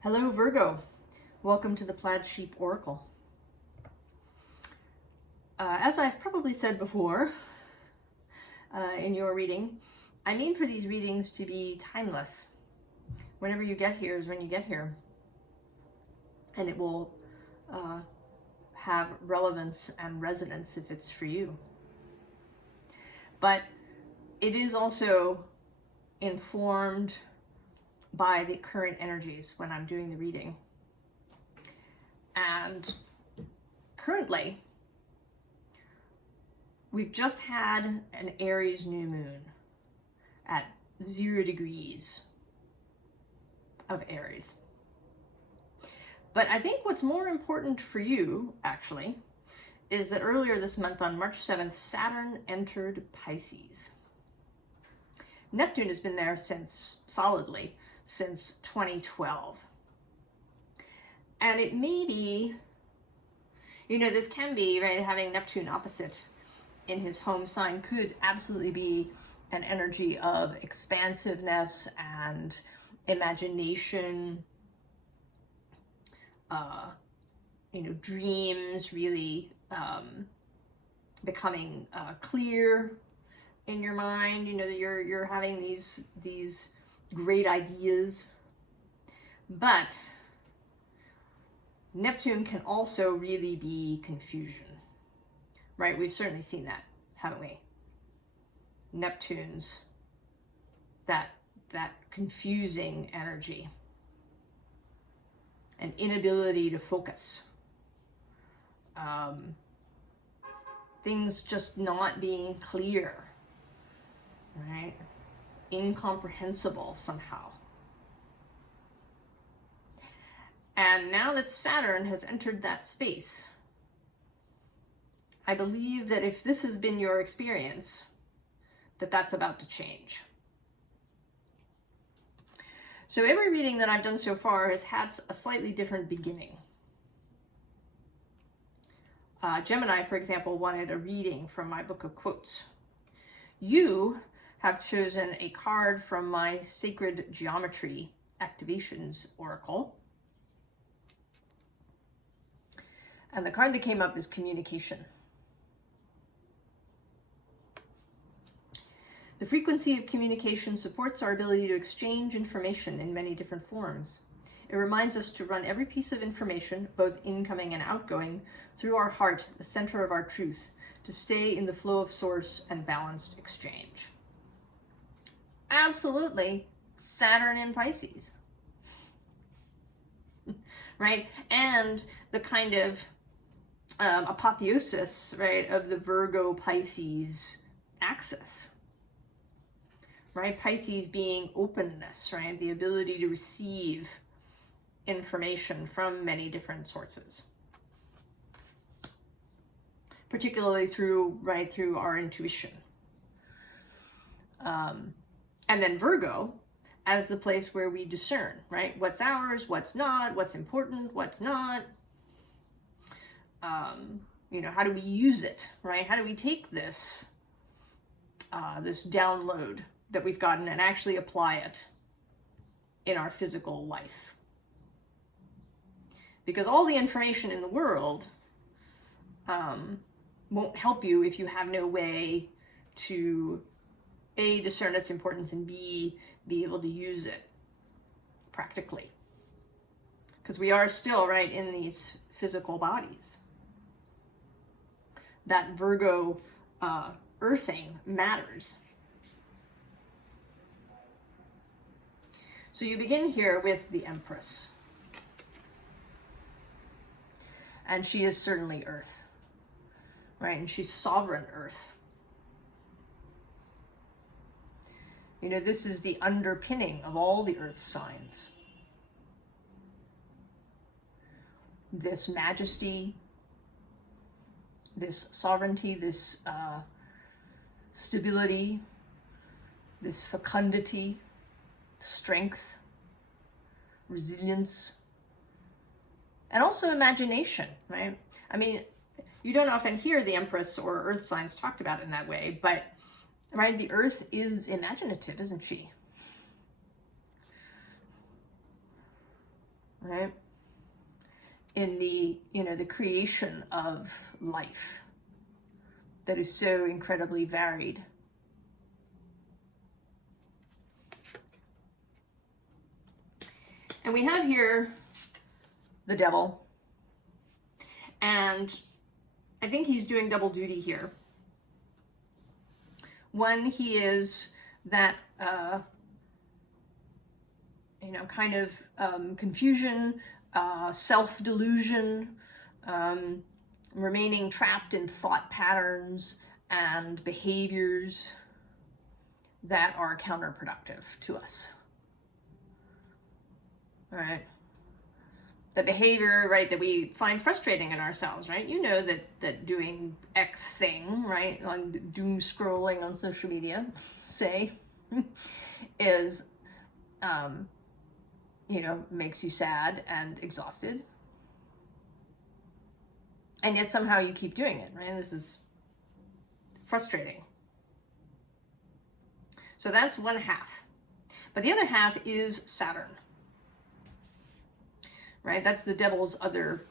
Hello Virgo, welcome to the Plaid Sheep Oracle. As I've probably said before in your reading, I mean for these readings to be timeless. Whenever you get here is when you get here. And it will have relevance and resonance if it's for you. But it is also informed by the current energies when I'm doing the reading. And currently, we've just had an Aries new moon at 0 degrees of Aries. But I think what's more important for you, actually, is that earlier this month on March 7th, Saturn entered Pisces. Neptune has been there solidly since 2012. And it may be, this can be, right, having Neptune opposite in his home sign could absolutely be an energy of expansiveness and imagination, dreams really becoming clear in your mind, that you're having these great ideas. But Neptune can also really be confusion, right? We've certainly seen that, haven't we? Neptune's that confusing energy, an inability to focus, things just not being clear, right? Incomprehensible somehow. And now that Saturn has entered that space, I believe that if this has been your experience, that's about to change. So every reading that I've done so far has had a slightly different beginning. Gemini, for example, wanted a reading from my book of quotes. You have chosen a card from my Sacred Geometry Activations Oracle. And the card that came up is communication. The frequency of communication supports our ability to exchange information in many different forms. It reminds us to run every piece of information, both incoming and outgoing, through our heart, the center of our truth, to stay in the flow of source and balanced exchange. Absolutely, Saturn in Pisces, right? And the kind of apotheosis, right, of the Virgo-Pisces axis, right? Pisces being openness, right? The ability to receive information from many different sources, particularly through our intuition. And then Virgo as the place where we discern, right? What's ours, what's not, what's important, what's not. How do we use it, right? How do we take this, this download that we've gotten and actually apply it in our physical life? Because all the information in the world won't help you if you have no way to A, discern its importance, and B, be able to use it practically. Because we are still, right, in these physical bodies. That Virgo earthing matters. So you begin here with the Empress. And she is certainly Earth, right? And she's sovereign Earth. This is the underpinning of all the Earth signs. This majesty, this sovereignty, this stability, this fecundity, strength, resilience, and also imagination, right? I mean, you don't often hear the Empress or Earth signs talked about in that way, but, right, the Earth is imaginative, isn't she? right? In the, you know, the creation of life that is so incredibly varied. And we have here the devil, and I think he's doing double duty here. One, he is that, you know, kind of confusion, self-delusion, remaining trapped in thought patterns and behaviors that are counterproductive to us. All right. The behavior, right, that we find frustrating in ourselves, right? You know that doing X thing, right, on doom scrolling on social media, say, is, you know, makes you sad and exhausted. And yet somehow you keep doing it, right? This is frustrating. So that's one half. But the other half is Saturn. Right? That's the devil's other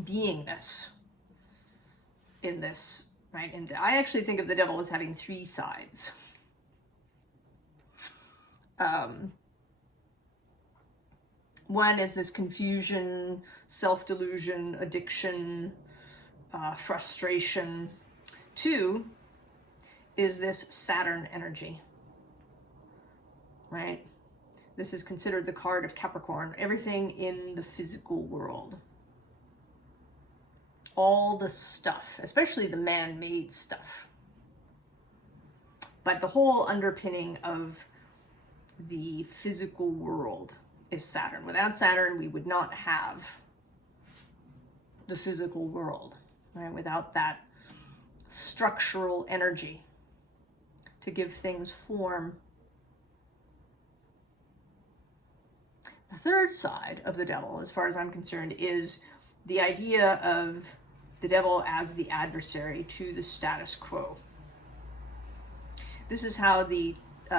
beingness in this, right? And I actually think of the devil as having three sides. One is this confusion, self-delusion, addiction, frustration. Two is this Saturn energy, right? This is considered the card of Capricorn, everything in the physical world. All the stuff, especially the man-made stuff. But the whole underpinning of the physical world is Saturn. Without Saturn, we would not have the physical world, right? Without that structural energy to give things form. The third side of the devil, as far as I'm concerned, is the idea of the devil as the adversary to the status quo. This is how the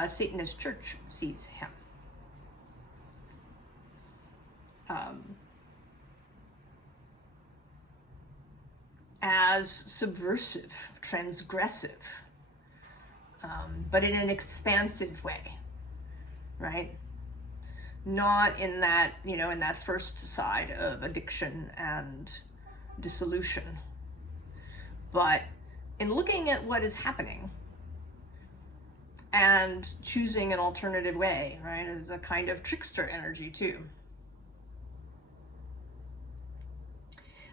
Satanist church sees him. As subversive, transgressive, but in an expansive way, right? Not in that, you know, in that first side of addiction and dissolution, but in looking at what is happening and choosing an alternative way, right, as a kind of trickster energy too.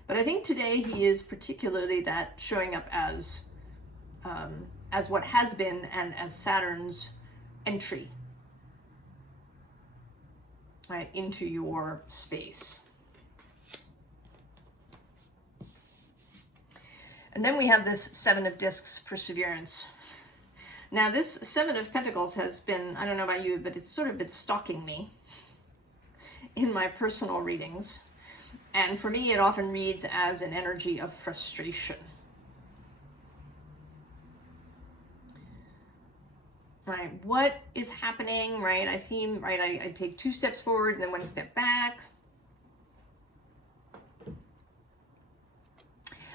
But I think today he is particularly that showing up as what has been and as Saturn's entry, right, into your space. And then we have this Seven of Discs, Perseverance. Now this Seven of Pentacles has been, I don't know about you, but it's sort of been stalking me in my personal readings. And for me, it often reads as an energy of frustration. Right, what is happening, right? I seem, right, I take 2 steps forward and then 1 step back.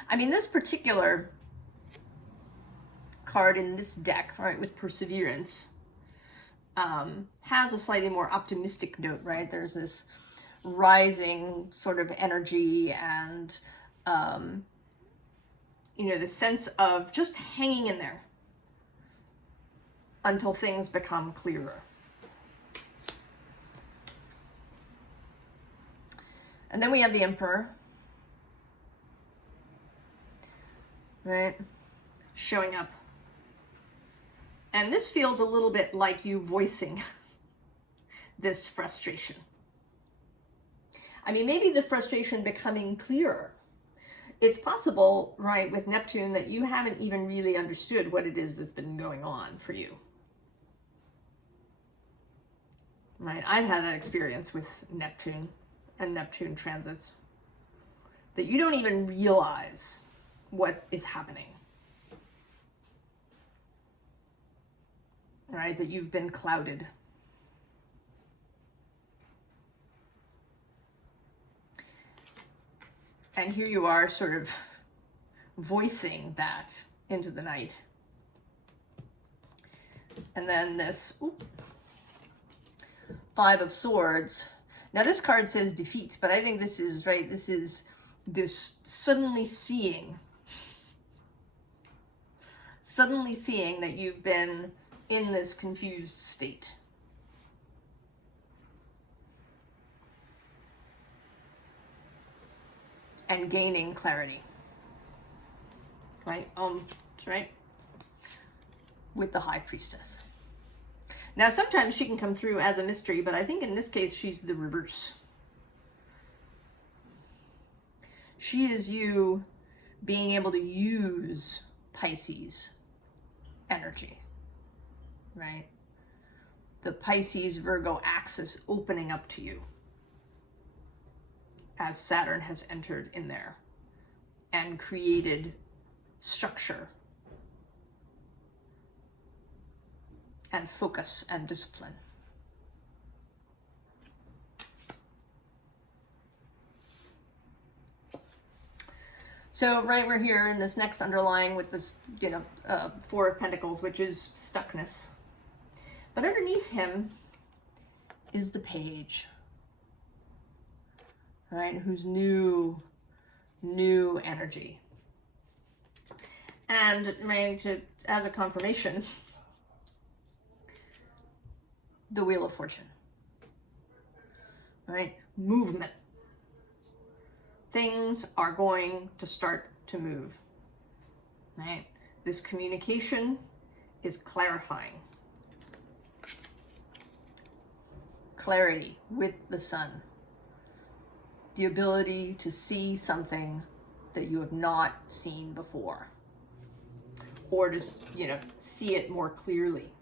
I mean, this particular card in this deck, right, with Perseverance, has a slightly more optimistic note, right? There's this rising sort of energy and, you know, the sense of just hanging in there until things become clearer. And then we have the Emperor, right, showing up. And this feels a little bit like you voicing this frustration. I mean, maybe the frustration becoming clearer. It's possible, right, with Neptune that you haven't even really understood what it is that's been going on for you. Right, I've had that experience with Neptune and Neptune transits, that you don't even realize what is happening. Right, that you've been clouded. And here you are sort of voicing that into the night. And then this Five of Swords. Now this card says defeat, but I think this is, right, this is this suddenly seeing that you've been in this confused state. And gaining clarity. Right? That's right. With the High Priestess. Now, sometimes she can come through as a mystery, but I think in this case, she's the reverse. She is you being able to use Pisces energy, right? The Pisces Virgo axis opening up to you as Saturn has entered in there and created structure and focus and discipline. So, right, we're here in this next underlying with this, Four of Pentacles, which is stuckness. But underneath him is the Page, right, who's new energy. And, right, as a confirmation, the Wheel of Fortune, right? Movement. Things are going to start to move, right? This communication is clarifying. Clarity with the Sun. The ability to see something that you have not seen before. Or just, see it more clearly.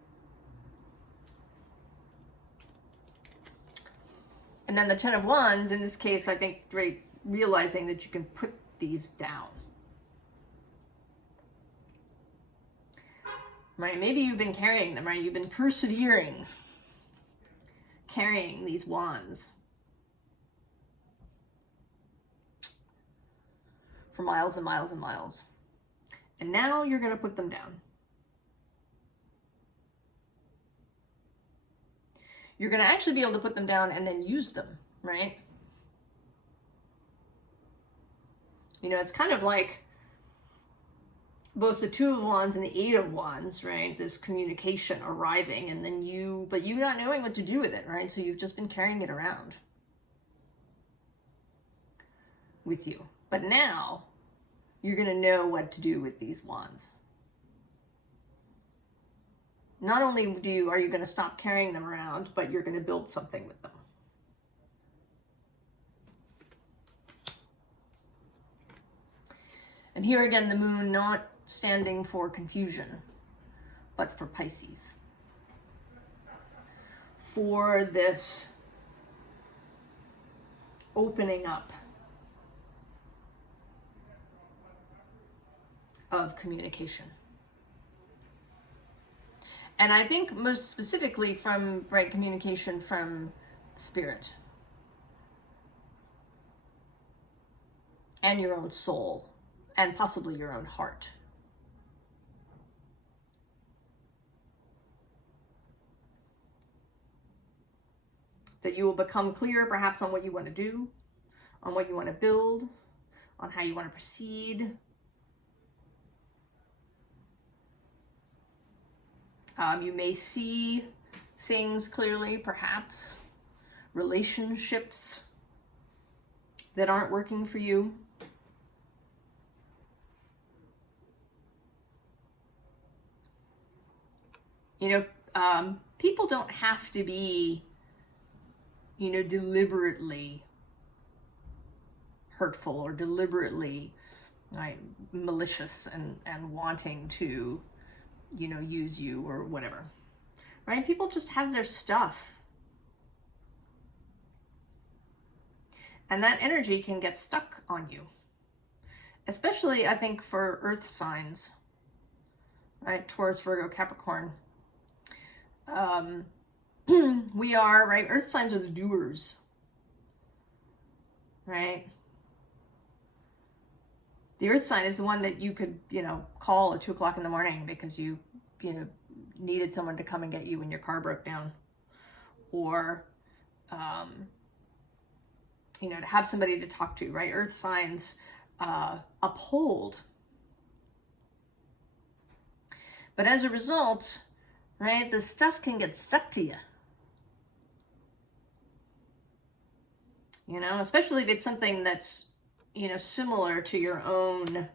And then the Ten of Wands, in this case, I think, right, realizing that you can put these down. Right? Maybe you've been carrying them, right? You've been persevering, carrying these wands for miles and miles and miles. And now you're going to put them down. You're going to actually be able to put them down and then use them, right? It's kind of like both the Two of Wands and the Eight of Wands, right? This communication arriving, and then but you not knowing what to do with it, right? So you've just been carrying it around with you. But now you're going to know what to do with these wands. Not only are you going to stop carrying them around, but you're going to build something with them. And here again, the moon not standing for confusion, but for Pisces. For this opening up of communication. And I think most specifically from, right, communication from spirit. And your own soul. And possibly your own heart. That you will become clear perhaps on what you want to do, on what you want to build, on how you want to proceed. You may see things clearly, perhaps relationships that aren't working for you. People don't have to be, deliberately hurtful or deliberately, right, malicious and wanting to, use you or whatever, right? People just have their stuff. And that energy can get stuck on you. Especially, I think, for earth signs, right? Taurus, Virgo, Capricorn. We are, right? Earth signs are the doers, right? The earth sign is the one that you could, call at 2 o'clock in the morning because you needed someone to come and get you when your car broke down. Or, to have somebody to talk to, right? Earth signs uphold. But as a result, right, the stuff can get stuck to you. Especially if it's something that's, similar to your own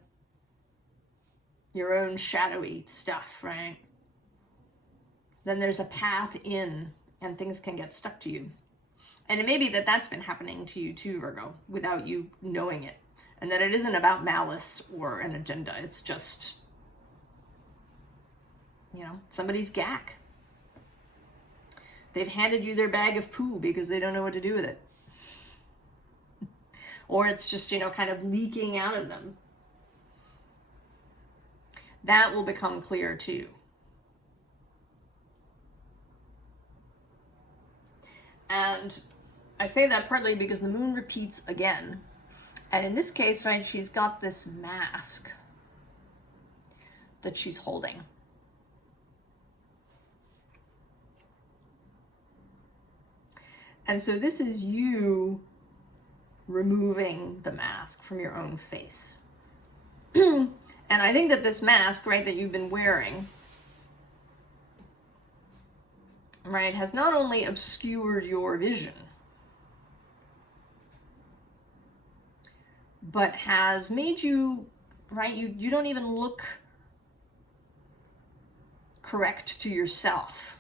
shadowy stuff, right? Then there's a path in and things can get stuck to you. And it may be that that's been happening to you too, Virgo, without you knowing it. And that it isn't about malice or an agenda. It's just, somebody's gack. They've handed you their bag of poo because they don't know what to do with it. Or it's just, kind of leaking out of them. That will become clear too. And I say that partly because the moon repeats again. And in this case, right, she's got this mask that she's holding. And so this is you removing the mask from your own face. And I think that this mask, right, that you've been wearing, right, has not only obscured your vision, but has made you, right, you don't even look correct to yourself,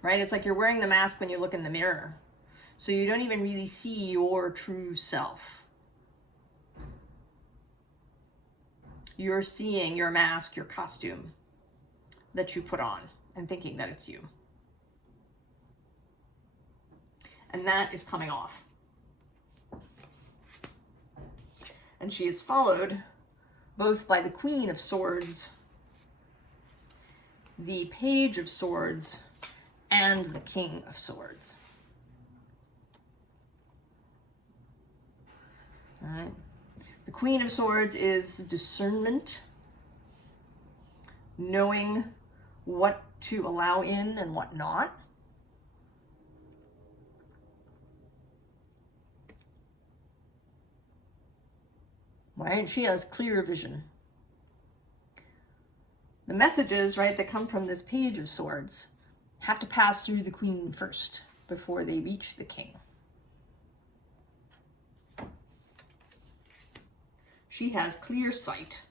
right? It's like you're wearing the mask when you look in the mirror. So you don't even really see your true self. You're seeing your mask, your costume that you put on and thinking that it's you. And that is coming off. And she is followed both by the Queen of Swords, the Page of Swords, and the King of Swords. All right. The Queen of Swords is discernment, knowing what to allow in and what not. Right? She has clear vision. The messages, right, that come from this Page of Swords have to pass through the Queen first before they reach the King. She has clear sight.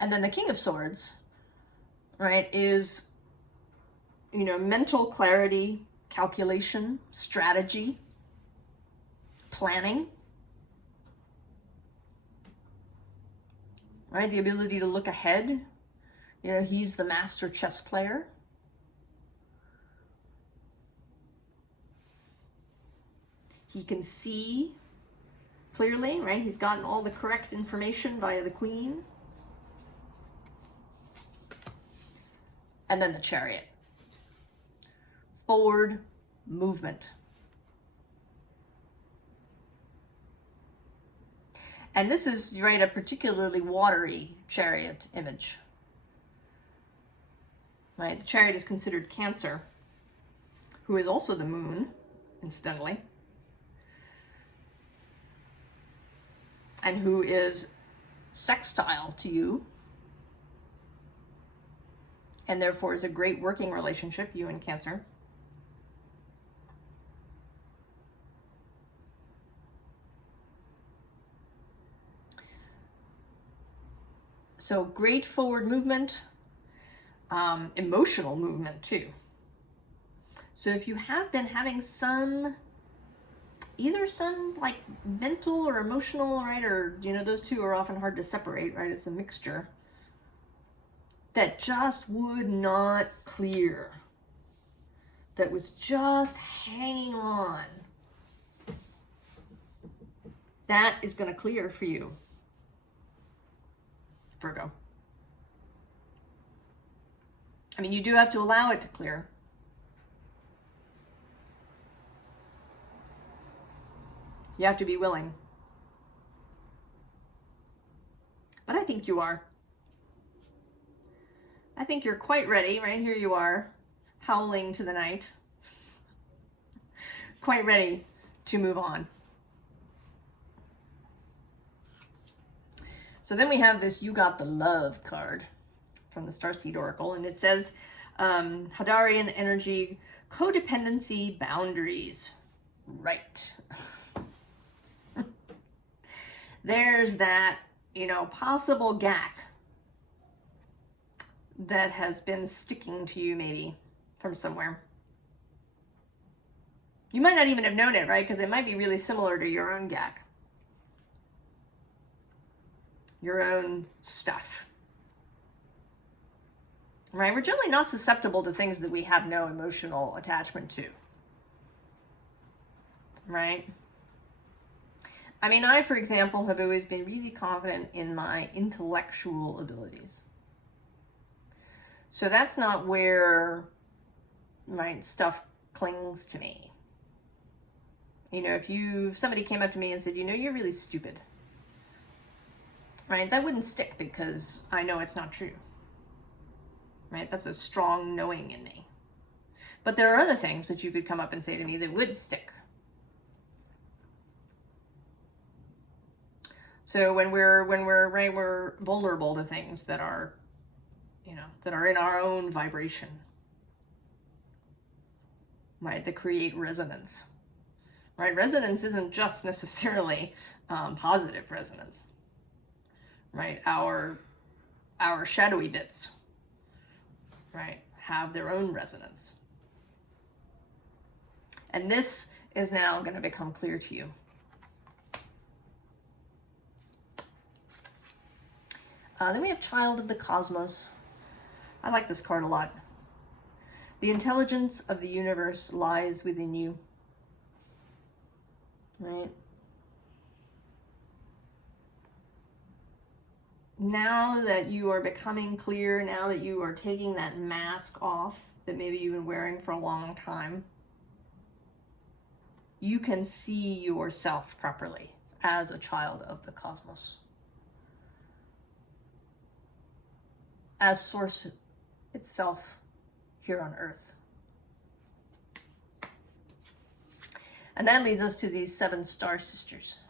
And then the King of Swords, right, is, mental clarity, calculation, strategy, planning, right? The ability to look ahead. He's the master chess player. He can see clearly, right? He's gotten all the correct information via the Queen. And then the Chariot. Forward movement. And this is, right, a particularly watery Chariot image. Right? The Chariot is considered Cancer, who is also the moon, incidentally. And who is sextile to you, and therefore is a great working relationship, you and Cancer. So great forward movement, emotional movement too. So if you have been having either some like mental or emotional, right, or those two are often hard to separate, right? It's a mixture that just would not clear, that was just hanging on. That is going to clear for you, Virgo. I mean, you do have to allow it to clear. You have to be willing. But I think you are. I think you're quite ready. Right here you are, howling to the night. Quite ready to move on. So then we have this You Got the Love card from the Starseed Oracle, and it says, Hadarian energy, codependency, boundaries. Right. There's that, you know, possible gap that has been sticking to you maybe from somewhere. You might not even have known it, right? Because it might be really similar to your own gap. Your own stuff. Right? We're generally not susceptible to things that we have no emotional attachment to. Right? I mean, I, for example, have always been really confident in my intellectual abilities. So that's not where my stuff clings to me. You know, if somebody came up to me and said, you know, you're really stupid, right? That wouldn't stick because I know it's not true, right? That's a strong knowing in me. But there are other things that you could come up and say to me that would stick. So when we're vulnerable to things that are, you know, that are in our own vibration, right? That create resonance, right? Resonance isn't just necessarily positive resonance, right? Our shadowy bits, right, have their own resonance. And this is now going to become clear to you. Then we have Child of the Cosmos. I like this card a lot. The intelligence of the universe lies within you. Right? Now that you are becoming clear, now that you are taking that mask off that maybe you've been wearing for a long time, you can see yourself properly as a child of the cosmos. As source itself here on Earth. And that leads us to these 7 star sisters.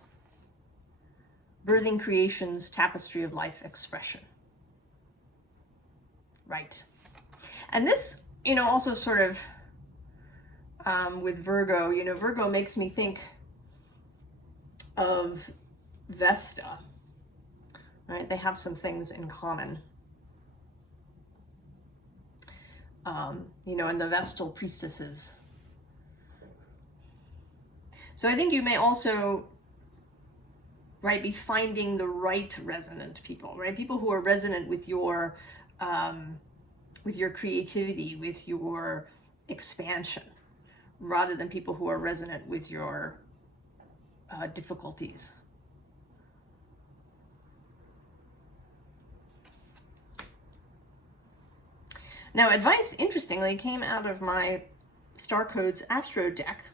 Birthing creation's tapestry of life expression. Right. And this, you know, also sort of with Virgo, you know, Virgo makes me think of Vesta. Right? They have some things in common. You know, and the Vestal priestesses. So I think you may also, right, be finding the right resonant people, right? People who are resonant with your creativity, with your expansion, rather than people who are resonant with your difficulties. Now, advice, interestingly, came out of my Starcodes Astro deck.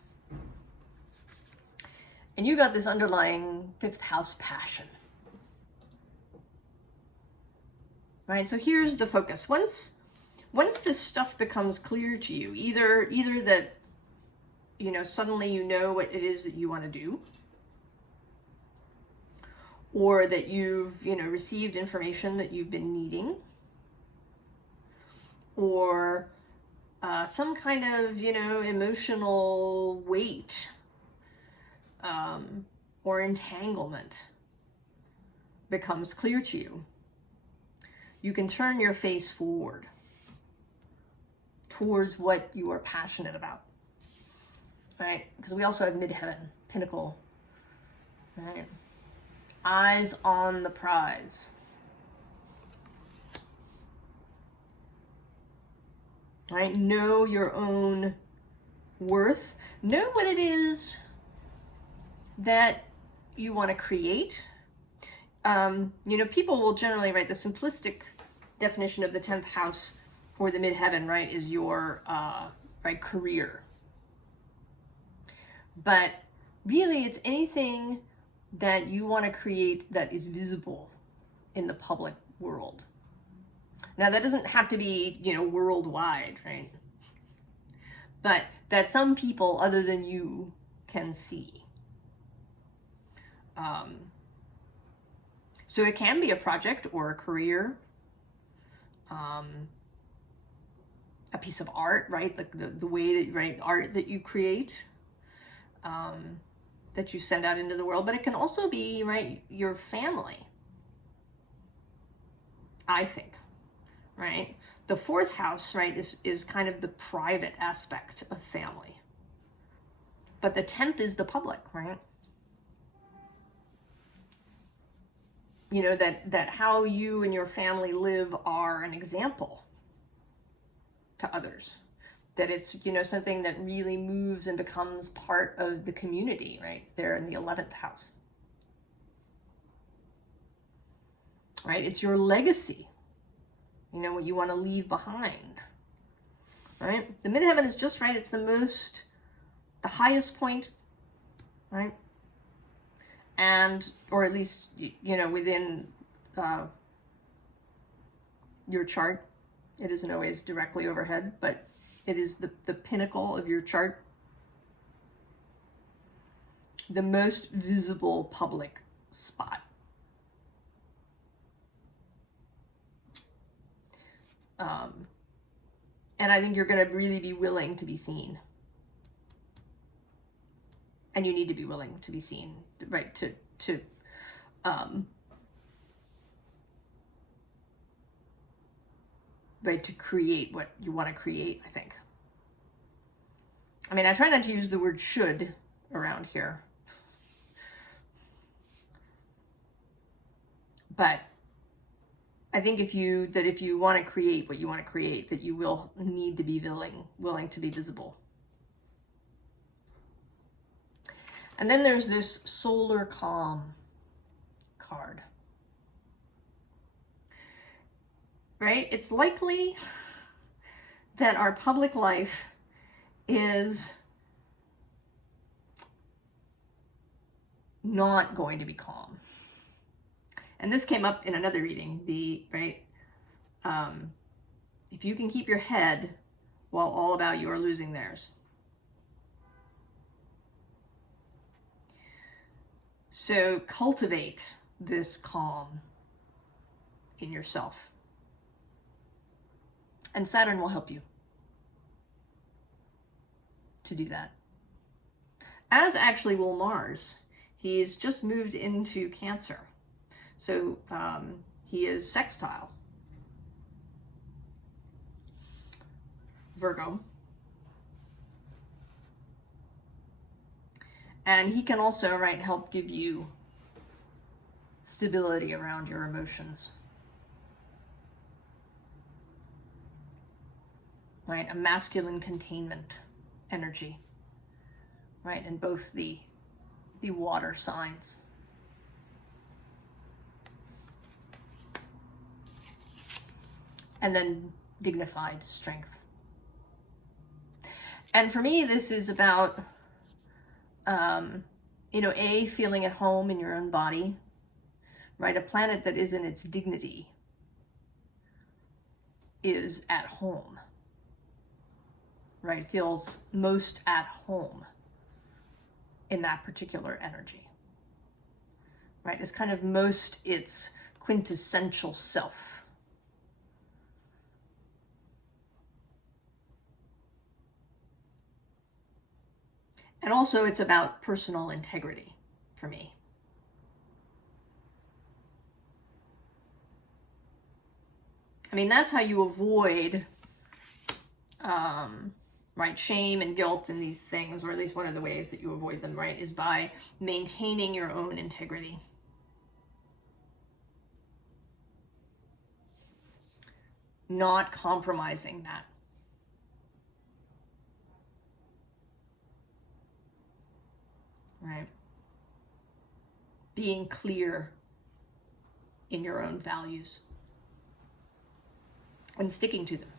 And you got this underlying 5th house passion. Right? So here's the focus. Once this stuff becomes clear to you, either that, you know, suddenly you know what it is that you want to do, or that you've, you know, received information that you've been needing, or some kind of, you know, emotional weight or entanglement becomes clear to you, you can turn your face forward towards what you are passionate about, right? Because we also have midheaven, pinnacle, right? Eyes on the prize. Right? Know your own worth. Know what it is that you want to create. You know, people will generally, right, the simplistic definition of the 10th house or the midheaven, right, is your right, career. But really it's anything that you want to create that is visible in the public world. Now that doesn't have to be, you know, worldwide, right? But that some people other than you can see. So it can be a project or a career, a piece of art, right? Like the way that, right, art that you create, that you send out into the world. But it can also be, right, your family, I think, right? The fourth house, right, is kind of the private aspect of family. But the 10th is the public, right? You know, that how you and your family live are an example to others. That it's, you know, something that really moves and becomes part of the community, right? There in the 11th house. Right? It's your legacy. You know, what you want to leave behind. Right? The midheaven is just right. It's the highest point, right? And, or at least, you know, within your chart. It isn't always directly overhead, but it is the pinnacle of your chart. The most visible public spot. And I think you're going to really be willing to be seen. And you need to be willing to be seen, right? Right, to create what you want to create, I think. I mean, I try not to use the word should around here. But I think if you want to create what you want to create, that you will need to be willing to be visible. And then there's this solar calm card. Right? It's likely that our public life is not going to be calm. And this came up in another reading, if you can keep your head while all about you are losing theirs. So cultivate this calm in yourself. And Saturn will help you to do that. As actually will Mars. He's just moved into Cancer. So he is sextile Virgo. And he can also, right, help give you stability around your emotions. Right, a masculine containment energy, right, in both the water signs. And then dignified strength. And for me, this is about, feeling at home in your own body, right? A planet that is in its dignity is at home, right? Feels most at home in that particular energy, right? It's kind of most its quintessential self. And also it's about personal integrity for me. I mean, that's how you avoid, right, shame and guilt and these things, or at least one of the ways that you avoid them, right, is by maintaining your own integrity. Not compromising that. Right? Being clear in your own values and sticking to them.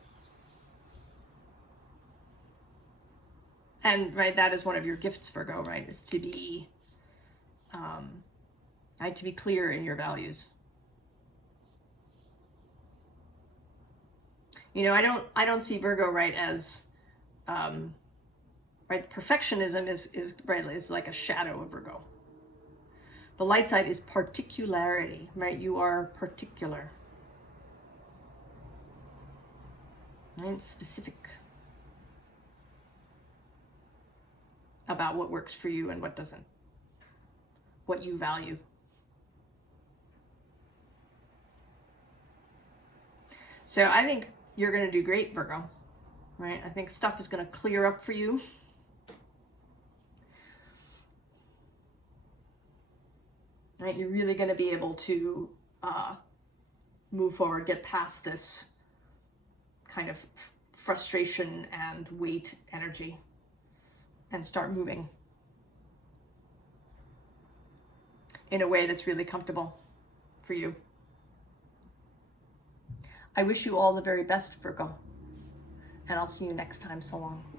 And right, that is one of your gifts, Virgo, right? Is to be, right, to be clear in your values. You know, I don't see Virgo, right, as, right, perfectionism is right, it's like a shadow of Virgo. The light side is particularity, right? You are particular, right? Specific about what works for you and what doesn't, what you value. So I think you're going to do great, Virgo, right? I think stuff is going to clear up for you. Right? You're really going to be able to move forward, get past this kind of frustration and weight energy and start moving in a way that's really comfortable for you. I wish you all the very best, Virgo, and I'll see you next time. So long.